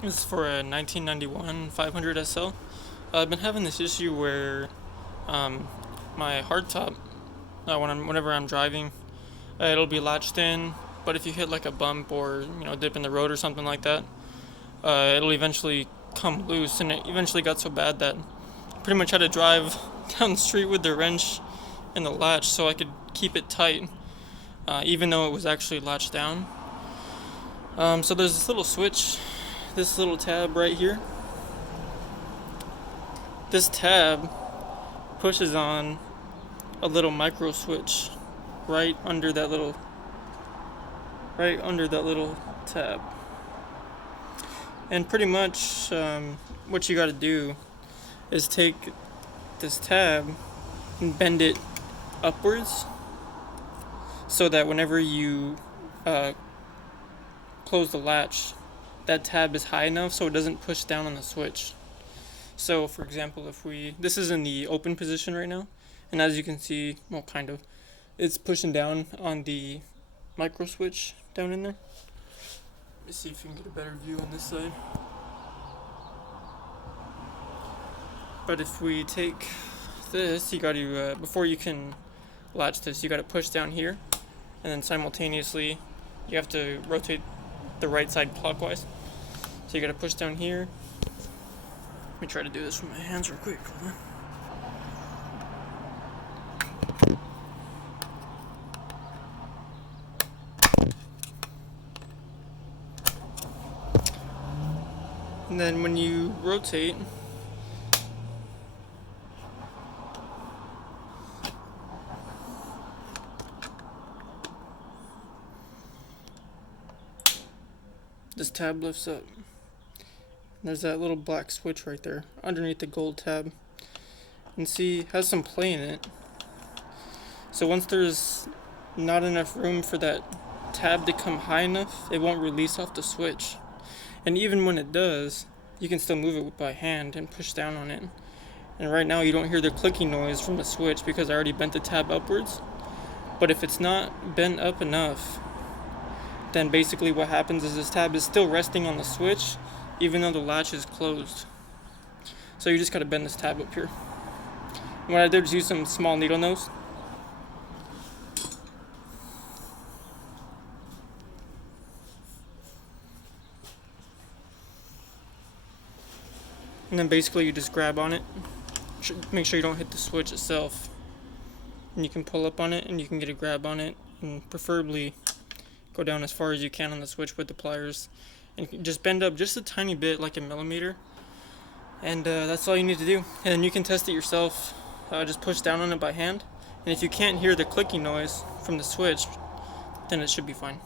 This is for a 1991 500 SL. I've been having this issue where um, my hardtop, whenever I'm driving, it'll be latched in, but if you hit like a bump or dip in the road or something like that, it'll eventually come loose. And it eventually got so bad that I pretty much had to drive down the street with the wrench and the latch so I could keep it tight, even though it was actually latched down. So there's this little switch, this little tab right here. This tab pushes on a little micro switch right under that little tab. And pretty much what you got to do is take this tab and bend it upwards so that whenever you close the latch, that tab is high enough so it doesn't push down on the switch. So for example, this is in the open position right now, and as you can see, well, kind of, it's pushing down on the micro switch down in there. Let me see if you can get a better view on this side. But if we take this, you got to before you can latch this, you got to push down here, and then simultaneously you have to rotate the right side clockwise. So you got to push down here. Let me try to do this with my hands real quick. Hold on. And then when you rotate, this tab lifts up. There's that little black switch right there underneath the gold tab. And see, it has some play in it. So once there's not enough room for that tab to come high enough, it won't release off the switch. And even when it does, you can still move it by hand and push down on it. And right now you don't hear the clicking noise from the switch because I already bent the tab upwards. But if it's not bent up enough, then basically what happens is this tab is still resting on the switch even though the latch is closed. So you just gotta bend this tab up here. And what I did was use some small needle nose. And then basically you just grab on it. Make sure you don't hit the switch itself. And you can pull up on it and you can get a grab on it, and preferably go down as far as you can on the switch with the pliers. And just bend up just a tiny bit, like a millimeter. And that's all you need to do. And then you can test it yourself. Just push down on it by hand. And if you can't hear the clicking noise from the switch, then it should be fine.